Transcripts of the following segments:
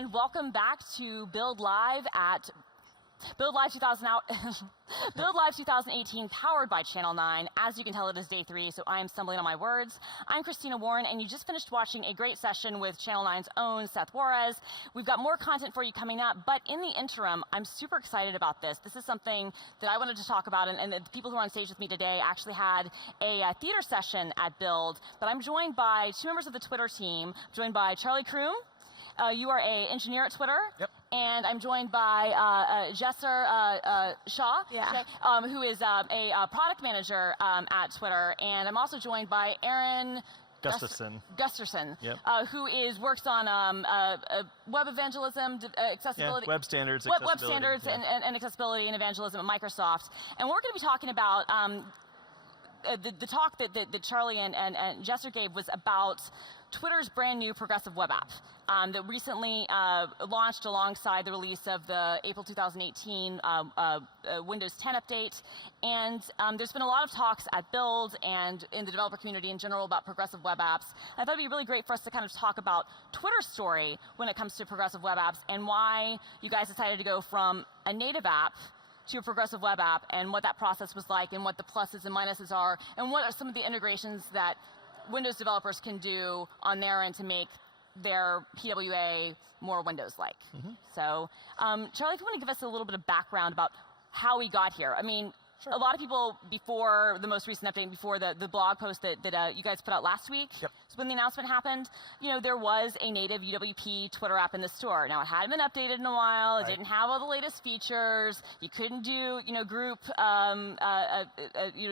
and welcome back to Build Live at Build Live 2018, powered by Channel 9. As you can tell, it is day 3, so I am stumbling on my words. I'm Christina Warren, and you just finished watching a great session with Channel 9's own Seth Juarez. We've got more content for you coming up, but in the interim, I'm super excited about this. This is something that I wanted to talk about, and the people who are on stage with me today actually had a theater session at Build, but I'm joined by 2 members of the Twitter team. I'm joined by Charlie Kroom. You are an engineer at Twitter. Yep. And I'm joined by Jesser Shaw, who is a product manager at Twitter. And I'm also joined by Aaron Gustafson. Yep. Who works on web evangelism, accessibility. Yeah, web standards, web standards and accessibility and evangelism at Microsoft. And we're going to be talking about the talk that Charlie and Jesser gave was about Twitter's brand new progressive web app that recently launched alongside the release of the April 2018 Windows 10 update. And there's been a lot of talks at Build and in the developer community in general about progressive web apps. I thought it'd be really great for us to kind of talk about Twitter's story when it comes to progressive web apps and why you guys decided to go from a native app to a progressive web app, and what that process was like, and what the pluses and minuses are, and what are some of the integrations that Windows developers can do on their end to make their PWA more Windows-like. So, Charlie, if you want to give us a little bit of background about how we got here. I mean, a lot of people before the most recent update, before the blog post that you guys put out last week, so when the announcement happened, there was a native UWP Twitter app in the store. Now, it hadn't been updated in a while. It didn't have all the latest features. You couldn't do, group,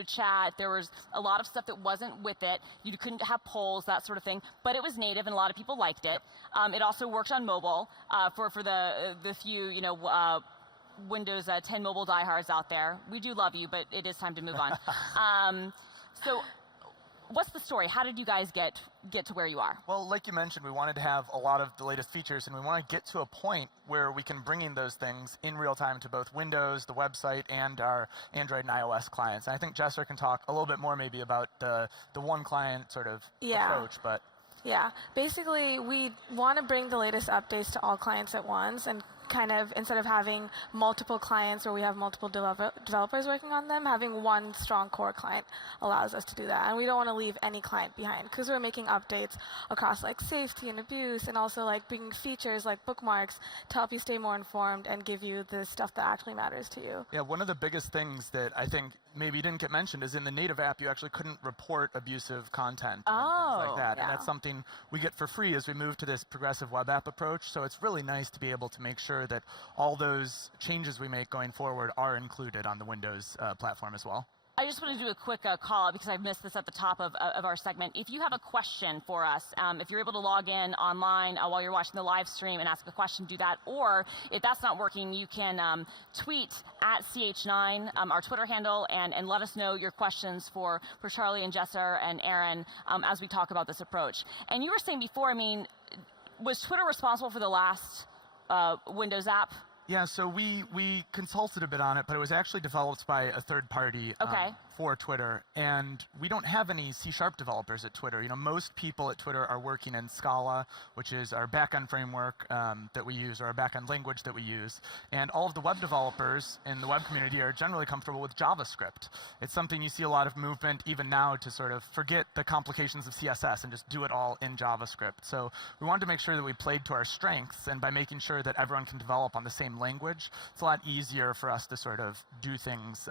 chat. There was a lot of stuff that wasn't with it. You couldn't have polls, that sort of thing. But it was native, and a lot of people liked it. It also worked on mobile for the few, Windows 10 mobile diehards out there. We do love you, but it is time to move on. So what's the story? How did you guys get to where you are? Well, like you mentioned, we wanted to have a lot of the latest features, and we want to get to a point where we can bring in those things in real time to both Windows, the website, and our Android and iOS clients. And I think Jesser can talk a little bit more maybe about the one client sort of approach, but yeah, basically we want to bring the latest updates to all clients at once, and kind of, instead of having multiple clients where we have multiple developers working on them, having one strong core client allows us to do that. And we don't want to leave any client behind, because we're making updates across like safety and abuse, and also like bringing features like bookmarks to help you stay more informed and give you the stuff that actually matters to you. Yeah, one of the biggest things that I think maybe didn't get mentioned is in the native app, you actually couldn't report abusive content and things like that. And that's something we get for free as we move to this progressive web app approach. So it's really nice to be able to make sure that all those changes we make going forward are included on the Windows platform as well. I just want to do a quick call out because I missed this at the top of our segment. If you have a question for us, if you're able to log in online while you're watching the live stream and ask a question, do that. Or if that's not working, you can tweet at CH9, our Twitter handle, and let us know your questions for Charlie and Jesser and Aaron as we talk about this approach. And you were saying before, I mean, was Twitter responsible for the last Windows app? Yeah, so we consulted a bit on it, but it was actually developed by a third party for Twitter, and we don't have any C# developers at Twitter. Most people at Twitter are working in Scala, which is our backend framework that we use, or our backend language that we use, and all of the web developers in the web community are generally comfortable with JavaScript. It's something you see a lot of movement even now to sort of forget the complications of CSS and just do it all in JavaScript. So we wanted to make sure that we played to our strengths, and by making sure that everyone can develop on the same language, it's a lot easier for us to sort of do things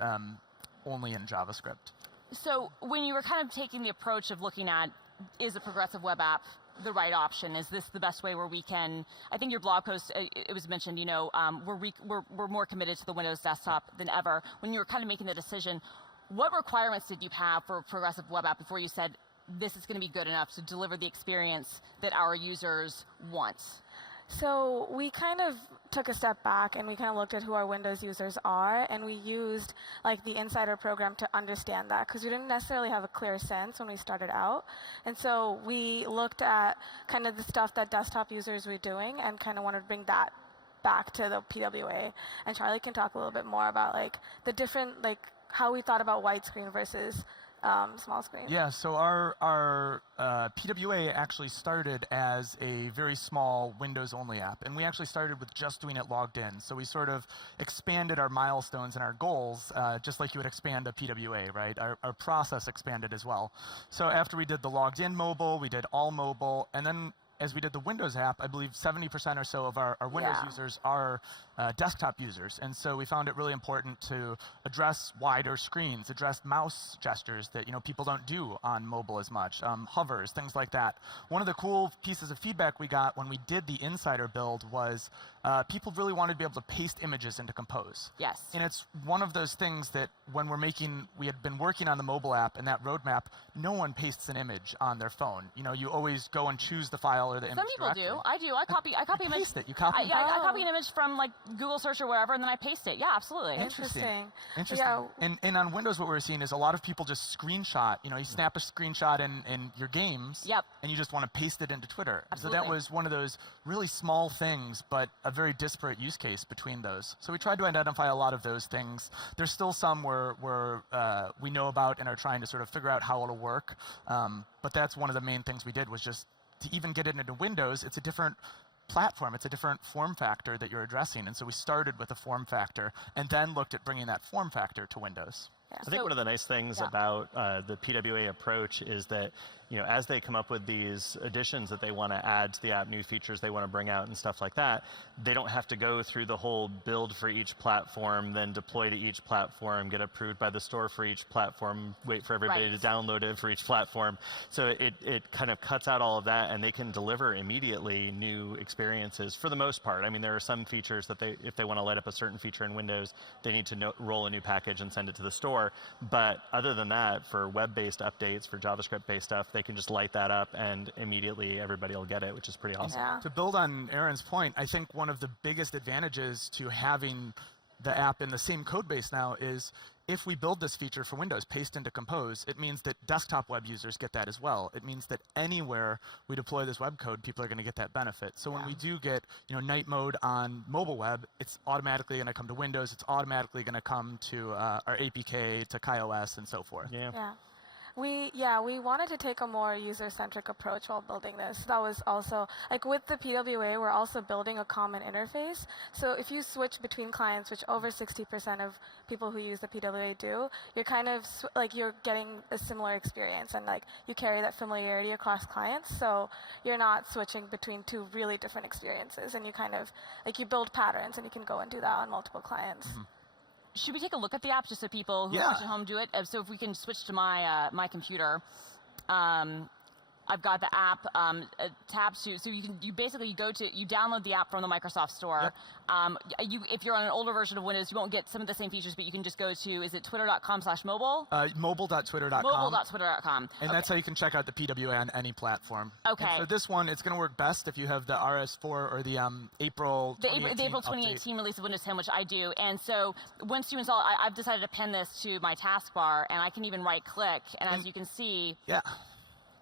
only in JavaScript. So when you were kind of taking the approach of looking at, is a progressive web app the right option? Is this the best way where we can, I think your blog post, it was mentioned, we're more committed to the Windows desktop than ever. When you were kind of making the decision, what requirements did you have for a progressive web app before you said, this is going to be good enough to deliver the experience that our users want? So we kind of took a step back, and we kind of looked at who our Windows users are, and we used like the Insider program to understand that, because we didn't necessarily have a clear sense when we started out. And so we looked at kind of the stuff that desktop users were doing and kind of wanted to bring that back to the PWA. And Charlie can talk a little bit more about like the different, like how we thought about widescreen versus small screens? Yeah, so our PWA actually started as a very small Windows-only app, and we actually started with just doing it logged in. So we sort of expanded our milestones and our goals, just like you would expand a PWA, right? Our process expanded as well. So after we did the logged in mobile, we did all mobile, and then as we did the Windows app, I believe 70% or so of our Windows users are desktop users. And so we found it really important to address wider screens, address mouse gestures that people don't do on mobile as much, hovers, things like that. One of the cool pieces of feedback we got when we did the Insider build was people really wanted to be able to paste images into Compose. Yes. And it's one of those things that when we had been working on the mobile app and that roadmap, no one pastes an image on their phone. You always go and choose the file or the image Some people directly. do. I do. I copy You image. paste it. You copy it. I copy an image from like Google search or wherever, and then I paste it. Yeah, absolutely. Interesting. Yeah. And on Windows, what we're seeing is a lot of people just screenshot. You snap a screenshot in your games, Yep. and you just want to paste it into Twitter. Absolutely. So that was one of those really small things, but a very disparate use case between those. So we tried to identify a lot of those things. There's still some where we know about and are trying to sort of figure out how it'll work. But that's one of the main things we did was just to even get it into Windows, it's a different platform. It's a different form factor that you're addressing. And so we started with a form factor and then looked at bringing that form factor to Windows. Yeah. I think one of the nice things about the PWA approach is that, as they come up with these additions that they want to add to the app, new features they want to bring out and stuff like that, they don't have to go through the whole build for each platform, then deploy to each platform, get approved by the store for each platform, wait for everybody to download it for each platform. So it kind of cuts out all of that, and they can deliver immediately new experiences for the most part. I mean, there are some features that if they want to light up a certain feature in Windows, they need to roll a new package and send it to the store. But other than that, for web-based updates, for JavaScript-based stuff, they can just light that up and immediately everybody will get it, which is pretty awesome. Yeah. To build on Aaron's point, I think one of the biggest advantages to having the app in the same code base now is if we build this feature for Windows, paste into Compose, it means that desktop web users get that as well. It means that anywhere we deploy this web code, people are going to get that benefit. So when we do get night mode on mobile web, it's automatically going to come to Windows. It's automatically going to come to our APK, to KaiOS, and so forth. Yeah. We wanted to take a more user-centric approach while building this. That was also, like with the PWA, we're also building a common interface. So if you switch between clients, which over 60% of people who use the PWA do, you're kind of, you're getting a similar experience, and you carry that familiarity across clients. So you're not switching between two really different experiences, and you kind of, you build patterns, and you can go and do that on multiple clients. Mm-hmm. Should we take a look at the app just so people who are watching at home do it? So if we can switch to my my computer, I've got the app tab. So you basically you download the app from the Microsoft Store. If you're on an older version of Windows, you won't get some of the same features, but you can just go to, is it twitter.com/mobile? Mobile.twitter.com. Mobile.twitter.com. And that's how you can check out the PWA on any platform. Okay. And for this one, it's going to work best if you have the RS4 or the April 2018 the April 2018 release of Windows 10, which I do. And so once you install, I've decided to pin this to my taskbar, and I can even right-click. And as you can see,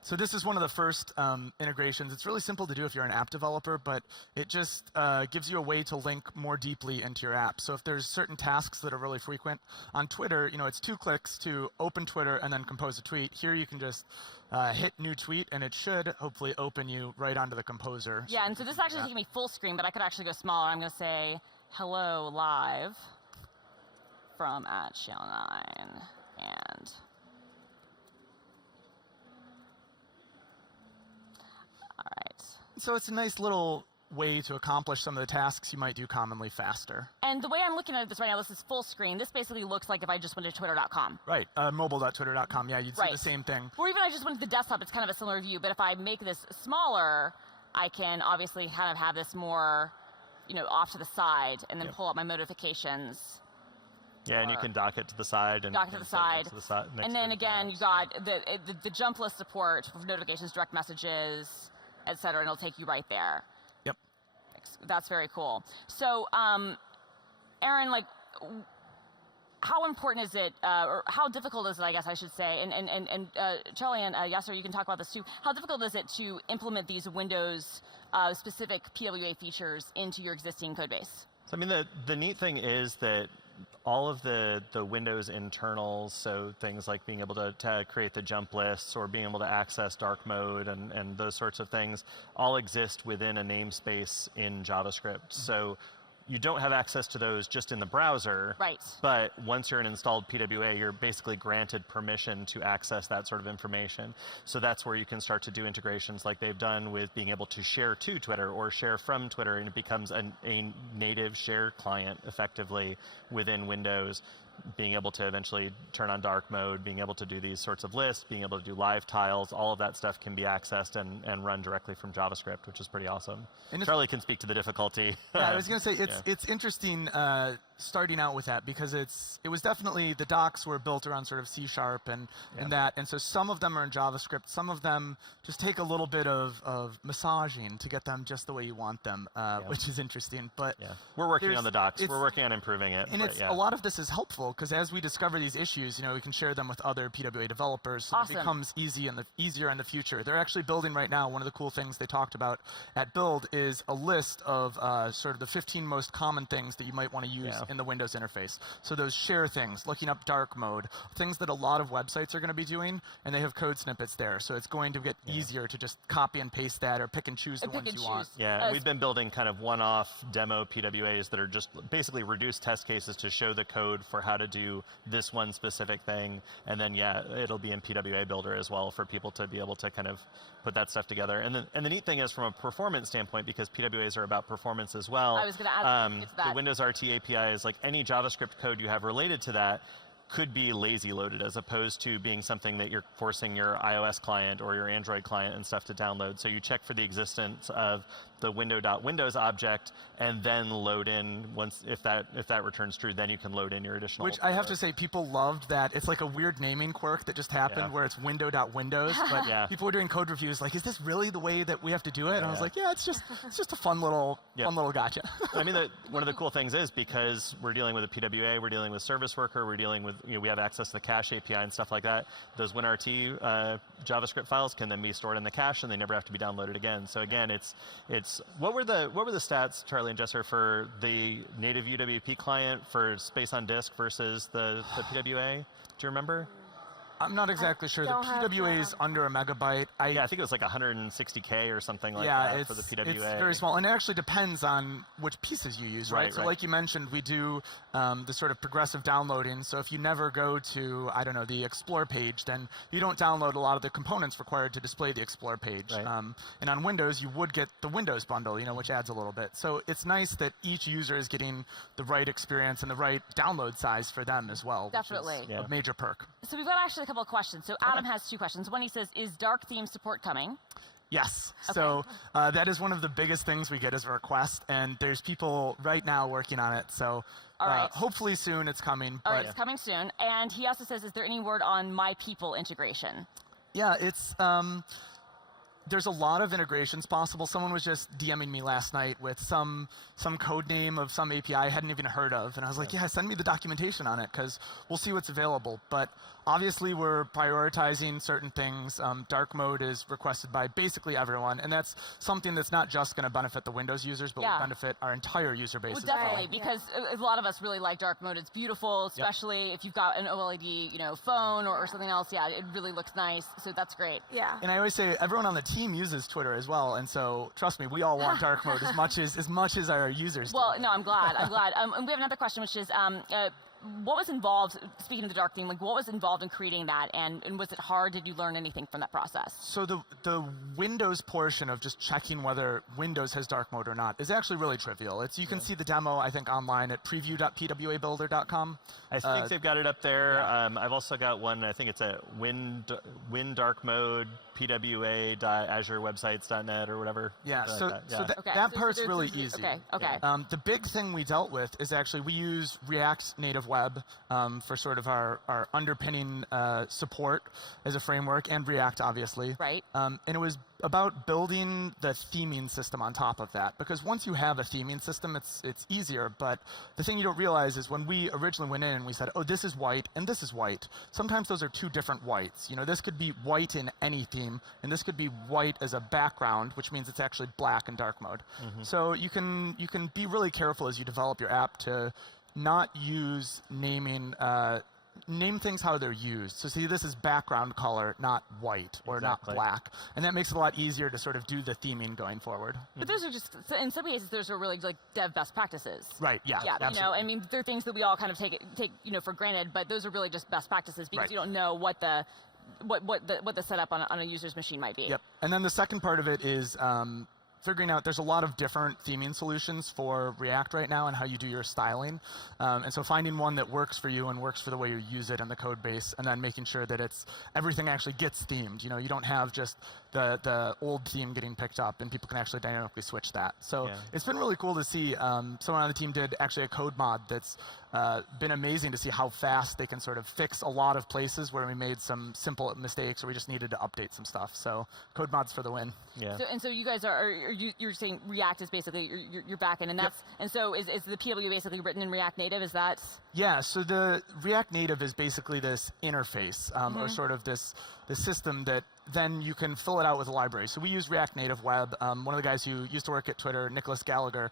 so this is one of the first integrations. It's really simple to do if you're an app developer, but it just gives you a way to link more deeply into your app. So if there's certain tasks that are really frequent on Twitter, it's 2 clicks to open Twitter and then compose a tweet. Here you can just hit new tweet, and it should hopefully open you right onto the composer. Yeah, and so this is actually taking me full screen, but I could actually go smaller. I'm going to say hello live from @Channel 9 and So it's a nice little way to accomplish some of the tasks you might do commonly faster. And the way I'm looking at this right now, this is full screen. This basically looks like if I just went to twitter.com. Right, mobile.twitter.com. Yeah, you'd see the same thing. Or even I just went to the desktop, it's kind of a similar view. But if I make this smaller, I can obviously kind of have this more, off to the side, and then pull up my notifications. Yeah, and you can dock it to the side. And And then again, you got the jump list support for notifications, direct messages, etc., and it'll take you right there. Yep. That's very cool. So, Aaron, how important is it, or how difficult is it, I guess I should say, and Charlie and Yasser, you can talk about this too, how difficult is it to implement these Windows-specific PWA features into your existing code base? So, I mean, the neat thing is that all of the Windows internals, so things like being able to create the jump lists or being able to access dark mode and those sorts of things all exist within a namespace in JavaScript. So you don't have access to those just in the browser, right? But once you're an installed PWA, you're basically granted permission to access that sort of information. So that's where you can start to do integrations like they've done with being able to share to Twitter or share from Twitter, and it becomes a native share client effectively within Windows. Being able to eventually turn on dark mode, being able to do these sorts of lists, being able to do live tiles, all of that stuff can be accessed and run directly from JavaScript, which is pretty awesome. And Charlie can speak to the difficulty. Yeah, I was going to say, it's interesting starting out with that, because it was definitely, the docs were built around sort of C# and that, and so some of them are in JavaScript, some of them just take a little bit of massaging to get them just the way you want them, which is interesting. But we're working on the docs, we're working on improving it. And a lot of this is helpful, because as we discover these issues, we can share them with other PWA developers, so it becomes easier in the future. They're actually building right now, one of the cool things they talked about at Build is a list of sort of the 15 most common things that you might want to use in the Windows interface. So those share things, looking up dark mode, things that a lot of websites are going to be doing, and they have code snippets there. So it's going to get easier to just copy and paste that or pick and choose the ones you want. Yeah, we've been building kind of one-off demo PWAs that are just basically reduced test cases to show the code for how to do this one specific thing. And then, it'll be in PWA Builder as well for people to be able to kind of put that stuff together. And the neat thing is, from a performance standpoint, because PWAs are about performance as well, I was going to add to that. The Windows RT API is like any JavaScript code you have related to that could be lazy loaded, as opposed to being something that you're forcing your iOS client or your Android client and stuff to download. So you check for the existence of the window.windows object and then load in if that returns true, then you can load in your additional. Which I have to say, people loved that. It's like a weird naming quirk that just happened where it's window.windows, but people were doing code reviews like, is this really the way that we have to do it? And I was like, it's just a fun little gotcha. I mean, one of the cool things is, because we're dealing with a PWA, we're dealing with Service Worker, we're dealing with, we have access to the cache API and stuff like that. Those WinRT JavaScript files can then be stored in the cache, and they never have to be downloaded again. So again, what were the stats, Charlie and Jesser, for the native UWP client for space on disk versus the PWA? Do you remember? I'm not exactly sure. The PWA is under a megabyte. I think it was like 160K or something like that for the PWA. It's very small, and it actually depends on which pieces you use, right? So like you mentioned, we do the sort of progressive downloading. So if you never go to, I don't know, the Explore page, then you don't download a lot of the components required to display the Explore page. And on Windows, you would get the Windows bundle, which adds a little bit. So it's nice that each user is getting the right experience and the right download size for them as well. Definitely. Which is a major perk. So we've got actually a couple of questions. So Adam has two questions. One, he says, is dark theme support coming? Yes. Okay. So that is one of the biggest things we get as a request, and there's people right now working on it. So hopefully soon it's coming. All right, it's coming soon. And he also says, is there any word on My People integration? Yeah, it's there's a lot of integrations possible. Someone was just DMing me last night with some code name of some API I hadn't even heard of, and I was like, send me the documentation on it, because we'll see what's available. But obviously, we're prioritizing certain things. Dark mode is requested by basically everyone, and that's something that's not just going to benefit the Windows users, but will benefit our entire user base as well. Definitely, because a lot of us really like dark mode. It's beautiful, especially if you've got an OLED, phone or something else. Yeah, it really looks nice, so that's great. Yeah. And I always say, everyone on the team uses Twitter as well, and so trust me, we all want dark mode as much as our users do. Well, no, I'm glad. And we have another question, which is, what was involved, speaking of the dark theme, what was involved in creating that, and was it hard? Did you learn anything from that process? So the Windows portion of just checking whether Windows has dark mode or not is actually really trivial. You can see the demo, I think, online at preview.pwabuilder.com. I think they've got it up there. I've also got one, I think it's at win dark mode pwa.azurewebsites.net or whatever. Yeah, that part's really easy. Okay. The big thing we dealt with is actually we use React Native Web for sort of our underpinning support as a framework, and React, obviously. Right. And it was about building the theming system on top of that, because once you have a theming system, it's easier. But the thing you don't realize is when we originally went in and we said, oh, this is white and this is white, sometimes those are two different whites. This could be white in any theme, and this could be white as a background, which means it's actually black in dark mode. So you can be really careful as you develop your app to not use naming, name things how they're used. So see, this is background color, not white or not black. And that makes it a lot easier to sort of do the theming going forward. But those are just, in some cases, those are really like dev best practices. Right, yeah. Yeah, absolutely. you know, I mean, they're things that we all kind of take for granted, but those are really just best practices because you don't know what the setup on a user's machine might be. Yep. And then the second part of it is figuring out, there's a lot of different theming solutions for React right now and how you do your styling. And so finding one that works for you and works for the way you use it in the code base, and then making sure that everything actually gets themed. You know, you don't have just the old theme getting picked up, and people can actually dynamically switch that. So it's been really cool to see. Someone on the team did actually a code mod that's been amazing to see how fast they can sort of fix a lot of places where we made some simple mistakes or we just needed to update some stuff. So code mods for the win. Yeah. So you guys you're saying React is basically your backend, and that's and so is the PWA basically written in React Native? Is that? Yeah. So the React Native is basically this interface or sort of this system that then you can fill it out with a library. So we use React Native Web. One of the guys who used to work at Twitter, Nicholas Gallagher,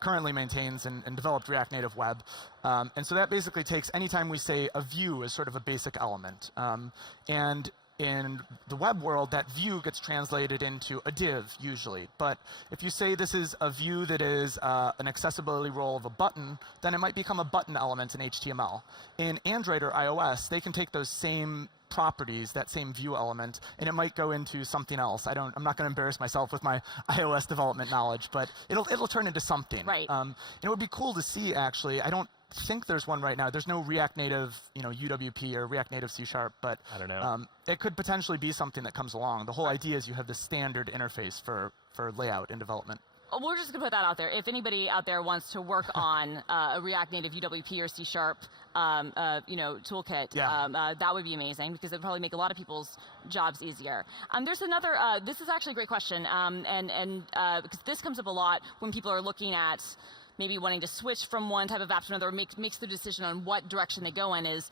currently maintains and developed React Native Web. And so that basically takes, anytime we say a view as sort of a basic element. And in the web world, that view gets translated into a div, usually. But if you say this is a view that is an accessibility role of a button, then it might become a button element in HTML. In Android or iOS, they can take those same properties, that same view element, and it might go into something else. I'm not going to embarrass myself with my iOS development knowledge, but it'll turn into something. Right. And it would be cool to see, actually. I don't think there's one right now. There's no React Native, UWP or React Native C#, but I don't know. It could potentially be something that comes along. The whole idea is you have this standard interface for layout and development. We're just going to put that out there. If anybody out there wants to work on a React Native UWP or C# toolkit, that would be amazing because it would probably make a lot of people's jobs easier. There's another. This is actually a great question, because this comes up a lot when people are looking at maybe wanting to switch from one type of app to another, or makes the decision on what direction they go in. Is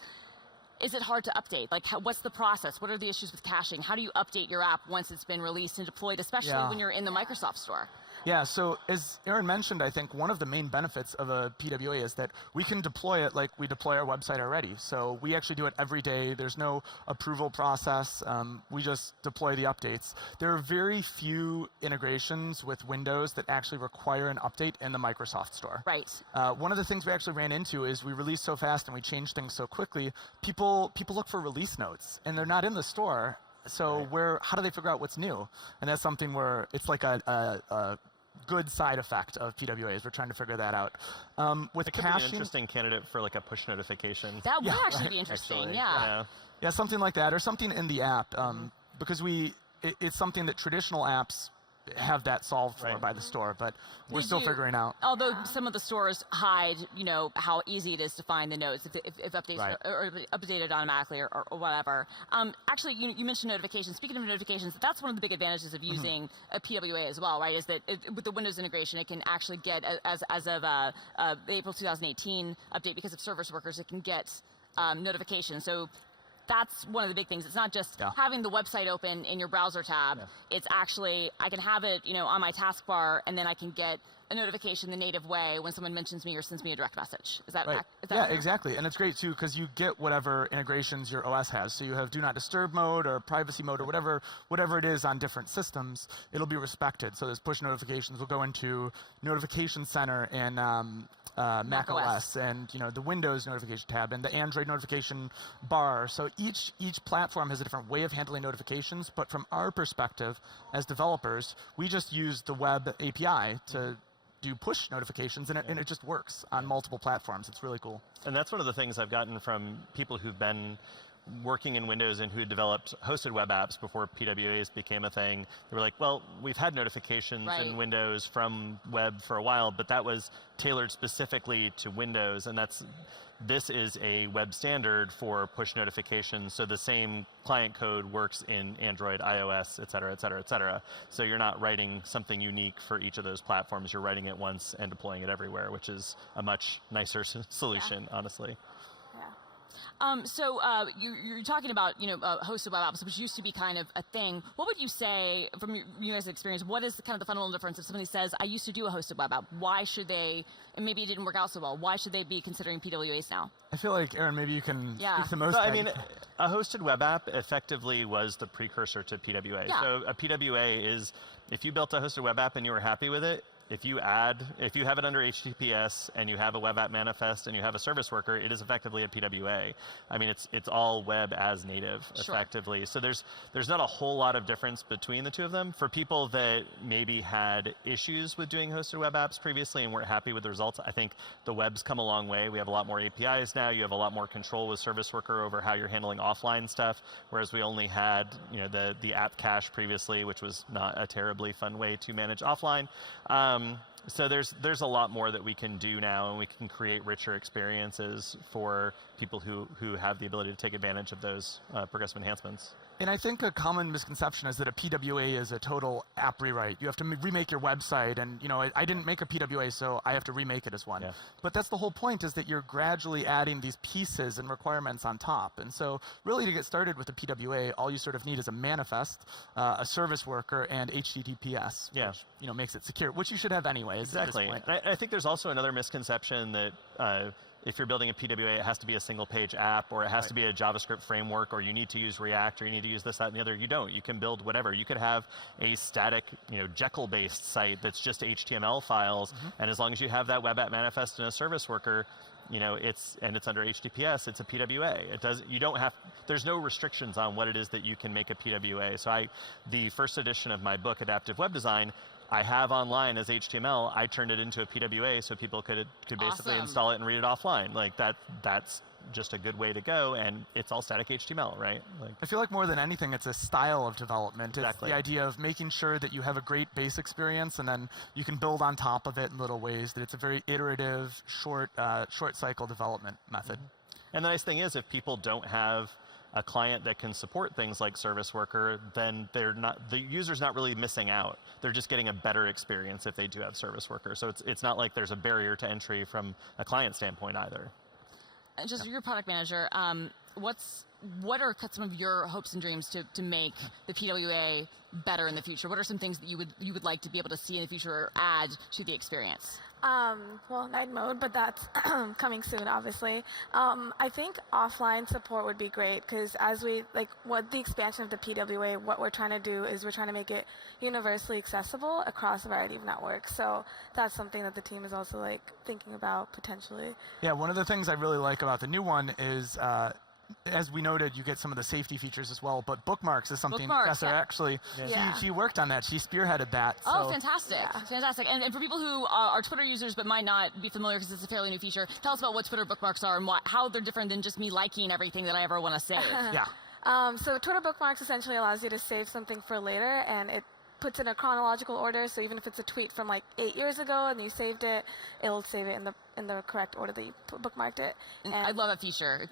it hard to update? Like, what's the process? What are the issues with caching? How do you update your app once it's been released and deployed, especially when you're in the Microsoft Store? Yeah, so as Aaron mentioned, I think one of the main benefits of a PWA is that we can deploy it like we deploy our website already. So we actually do it every day. There's no approval process. We just deploy the updates. There are very few integrations with Windows that actually require an update in the Microsoft Store. Right. One of the things we actually ran into is we released so fast and we changed things so quickly, people look for release notes, and they're not in the store. So how do they figure out what's new? And that's something where it's like a good side effect of PWAs. We're trying to figure that out. With it could caching, be an interesting candidate for like a push notification. That would actually be interesting. Yeah, something like that, or something in the app, because it's something that traditional apps have that solved for by the store, but we're still figuring out. Although some of the stores hide, how easy it is to find the notes if updates are updated automatically or whatever. Actually, you mentioned notifications. Speaking of notifications, that's one of the big advantages of using a PWA as well, right? Is that with the Windows integration, it can actually get, as of the April 2018 update, because of service workers, it can get notifications. So that's one of the big things. It's not just having the website open in your browser tab. It's actually, I can have it, on my taskbar, and then I can get a notification the native way when someone mentions me or sends me a direct message. Is that right? Exactly. And it's great too because you get whatever integrations your OS has. So you have do not disturb mode or privacy mode or whatever it is on different systems. It'll be respected. So those push notifications will go into Notification Center and Mac OS and the Windows notification tab and the Android notification bar. So each platform has a different way of handling notifications, but from our perspective as developers, we just use the web API to do push notifications, and it just works on multiple platforms. It's really cool. And that's one of the things I've gotten from people who've been working in Windows and who developed hosted web apps before PWAs became a thing. They were like, well, we've had notifications in Windows from web for a while, but that was tailored specifically to Windows, and this is a web standard for push notifications, so the same client code works in Android, iOS, et cetera, et cetera, et cetera. So you're not writing something unique for each of those platforms. You're writing it once and deploying it everywhere, which is a much nicer solution, honestly. So you're talking about hosted web apps, which used to be kind of a thing. What would you say from your guys' experience? What is kind of the fundamental difference if somebody says, "I used to do a hosted web app"? Why should they? And maybe it didn't work out so well. Why should they be considering PWAs now? I feel like Aaron, maybe you can speak the most. So, I mean, a hosted web app effectively was the precursor to PWA. Yeah. So a PWA is if you built a hosted web app and you were happy with it. If you have it under HTTPS and you have a web app manifest and you have a service worker, it is effectively a PWA. I mean, it's all web as native, effectively. So there's not a whole lot of difference between the two of them. For people that maybe had issues with doing hosted web apps previously and weren't happy with the results, I think the web's come a long way. We have a lot more APIs now. You have a lot more control with service worker over how you're handling offline stuff, whereas we only had the app cache previously, which was not a terribly fun way to manage offline. So there's a lot more that we can do now, and we can create richer experiences for people who have the ability to take advantage of those progressive enhancements. And I think a common misconception is that a PWA is a total app rewrite. You have to remake your website, and I didn't make a PWA, so I have to remake it as one. Yeah. But that's the whole point, is that you're gradually adding these pieces and requirements on top. And so really to get started with a PWA, all you sort of need is a manifest, a service worker, and HTTPS, which makes it secure, which you should have anyways. Exactly. At this point. And I think there's also another misconception that if you're building a PWA, it has to be a single page app, or it has to be a JavaScript framework, or you need to use React, or you need to use this, that, and the other. You don't. You can build whatever. You could have a static, Jekyll-based site that's just HTML files, and as long as you have that web app manifest and a service worker, it's under HTTPS, it's a PWA. There's no restrictions on what it is that you can make a PWA. So the first edition of my book, Adaptive Web Design, I have online as HTML. I turned it into a PWA so people could basically install it and read it offline. Like that's just a good way to go, and it's all static HTML, right? I feel like more than anything, it's a style of development. Exactly. It's the idea of making sure that you have a great base experience, and then you can build on top of it in little ways. That it's a very iterative, short cycle development method. And the nice thing is, if people don't have a client that can support things like Service Worker, then the user's not really missing out. They're just getting a better experience if they do have Service Worker. So it's not like there's a barrier to entry from a client standpoint either. Just your product manager, what are some of your hopes and dreams to make the PWA better in the future? What are some things that you would like to be able to see in the future or add to the experience? Well, night mode, but that's coming soon, obviously. I think offline support would be great, because as what the expansion of the PWA, what we're trying to do is we're trying to make it universally accessible across a variety of networks. So that's something that the team is also thinking about potentially. Yeah, one of the things I really like about the new one is as we noted, you get some of the safety features as well, but bookmarks is something Professor actually, she worked on that. She spearheaded that. Oh, fantastic. Yeah. Fantastic. And for people who are Twitter users but might not be familiar because it's a fairly new feature, tell us about what Twitter bookmarks are and how they're different than just me liking everything that I ever want to save. So Twitter bookmarks essentially allows you to save something for later, and it puts in a chronological order, so even if it's a tweet from 8 years ago and you saved it, it'll save it in the correct order that you bookmarked it. And I love that feature.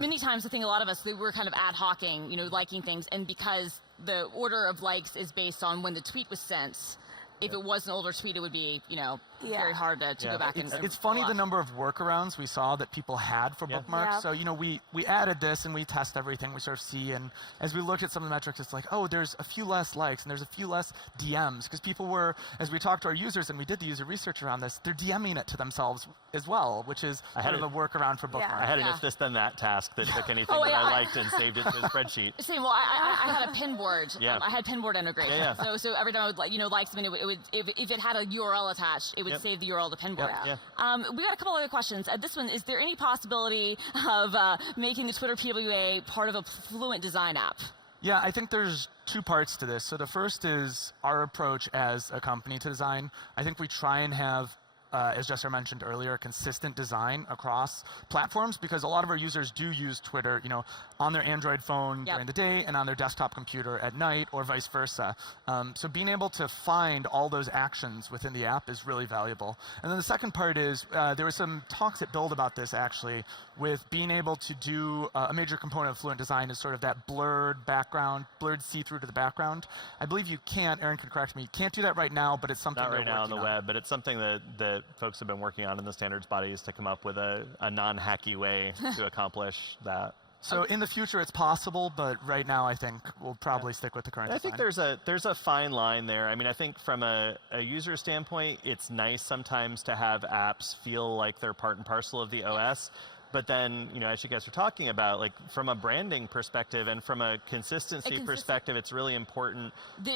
Many times I think a lot of us, we're kind of ad hocing, liking things, and because the order of likes is based on when the tweet was sent, if it was an older tweet, it would be, very hard to go back and it's funny the number of workarounds we saw that people had for bookmarks. So, we added this and we test everything. We sort of see, and as we looked at some of the metrics, it's like, oh, there's a few less likes and there's a few less DMs, because people were, as we talked to our users and we did the user research around this, they're DMing it to themselves as well, which is kind of the workaround for bookmarks. I had an if this then that task that took anything that I liked and saved it to a spreadsheet. Same. Well, I had a pinboard. I had pinboard integration. So every time I would like something, if it had a URL attached, it would save the URL to pinboard. We got a couple other questions. This one, is there any possibility of making the Twitter PWA part of a Fluent design app? Yeah, I think there's two parts to this. So the first is our approach as a company to design. I think we try and have, as Jester mentioned earlier, consistent design across platforms, because a lot of our users do use Twitter, on their Android phone during the day and on their desktop computer at night, or vice versa. So being able to find all those actions within the app is really valuable. And then the second part is, there were some talks at Build about this actually, with being able to do a major component of Fluent design is sort of that blurred background, blurred see-through to the background. I believe you can't, Aaron can correct me, you can't do that right now, but it's something not right now on the web, but it's something that that folks have been working on in the standards bodies to come up with a non-hacky way to accomplish that. So in the future, it's possible, but right now, I think we'll probably stick with the current design. I think there's a fine line there. I mean, I think from a user standpoint, it's nice sometimes to have apps feel like they're part and parcel of the OS. But then, as you guys are talking about, like from a branding perspective and from a consistency perspective, it's really important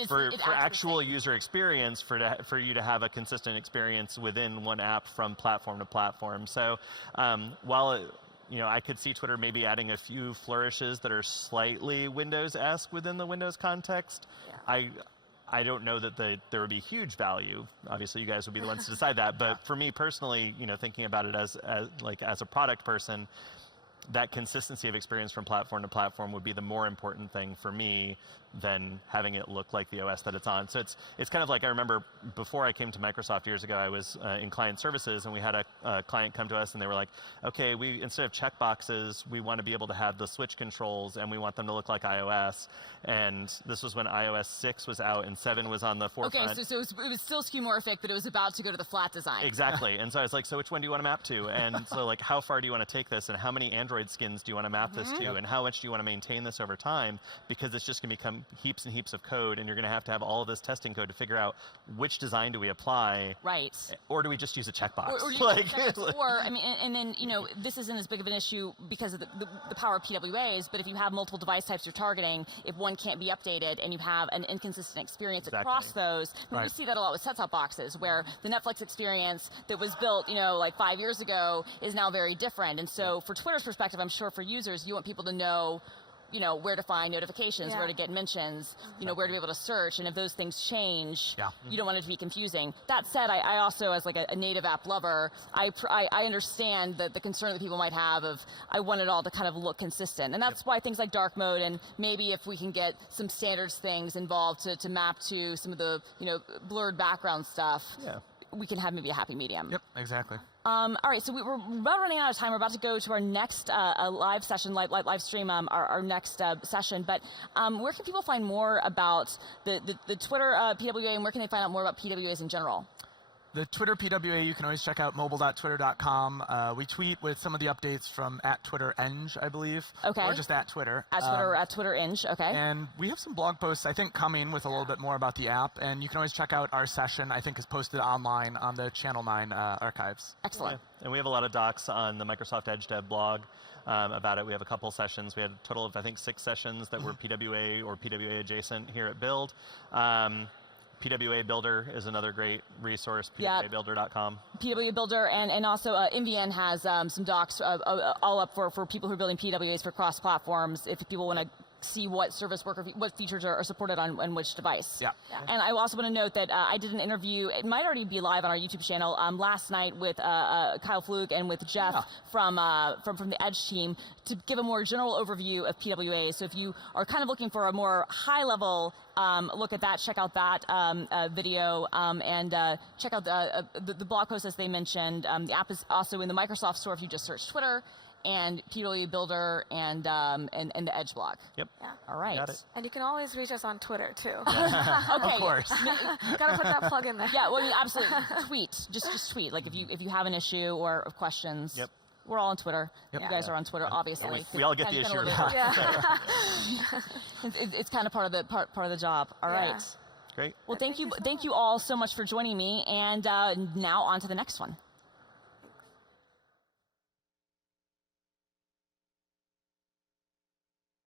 for actual user experience for you to have a consistent experience within one app from platform to platform. So while I could see Twitter maybe adding a few flourishes that are slightly Windows-esque within the Windows context. Yeah. I don't know that there would be huge value. Obviously, you guys would be the ones to decide that. But for me personally, thinking about it as a product person, that consistency of experience from platform to platform would be the more important thing for me than having it look like the OS that it's on. So it's kind of like, I remember before I came to Microsoft years ago, I was in client services, and we had a client come to us and they were like, okay, instead of checkboxes, we want to be able to have the switch controls and we want them to look like iOS. And this was when iOS 6 was out and 7 was on the forefront. Okay, so it was still skeuomorphic, but it was about to go to the flat design. Exactly. And so I was like, so which one do you want to map to? And so like, how far do you want to take this? And how many Android skins do you want to map this to? And how much do you want to maintain this over time? Because it's just going to become heaps and heaps of code, and you're going to have all of this testing code to figure out which design do we apply. Right. Or do we just use a checkbox? Or I mean, and then, this isn't as big of an issue because of the power of PWAs, but if you have multiple device types you're targeting, if one can't be updated and you have an inconsistent experience across those, we see that a lot with set-top boxes, where the Netflix experience that was built, like 5 years ago is now very different. And so for Twitter's perspective, I'm sure for users, you want people to know where to find notifications, where to get mentions, where to be able to search, and if those things change, you don't want it to be confusing. That said, I also, as like a native app lover, I understand the concern that people might have of, I want it all to kind of look consistent. And that's why things like dark mode, and maybe if we can get some standards things involved to map to some of the, blurred background stuff, we can have maybe a happy medium. Yep, exactly. All right, so we're about running out of time. We're about to go to our next live session, live stream, our next session. But where can people find more about the Twitter PWA, and where can they find out more about PWAs in general? The Twitter PWA, you can always check out mobile.twitter.com. We tweet with some of the updates from @TwitterEng, I believe. Okay. Or just @Twitter. Twitter, @TwitterEng, okay. And we have some blog posts, I think, coming with a little bit more about the app. And you can always check out our session, I think is posted online on the Channel 9 archives. Excellent. Yeah. And we have a lot of docs on the Microsoft Edge Dev blog about it. We have a couple sessions. We had a total of, I think, 6 sessions that were PWA or PWA adjacent here at Build. PWA Builder is another great resource, pwabuilder.com. PWA Builder, and also NVN has some docs all up for people who are building PWAs for cross platforms, if people want to see what service work or what features are supported on which device. Yeah. And I also want to note that I did an interview, it might already be live on our YouTube channel, last night with Kyle Flug and with Jeff from the Edge team to give a more general overview of PWA. So if you are kind of looking for a more high level look at that, check out that video, and check out the blog post as they mentioned. The app is also in the Microsoft Store if you just search Twitter and PWA Builder and the Edge blog. Yep. Yeah. All right. Got it. And you can always reach us on Twitter too. Okay. Of course. Gotta put that plug in there. Yeah. Well, I mean, absolutely. Tweet. Just tweet. Like if you have an issue or questions. Yep. We're all on Twitter. Yep. You guys are on Twitter, obviously. We all get the issue. It's kind of part of the job. All right. Great. Well, thank you all so much for joining me, and now on to the next one.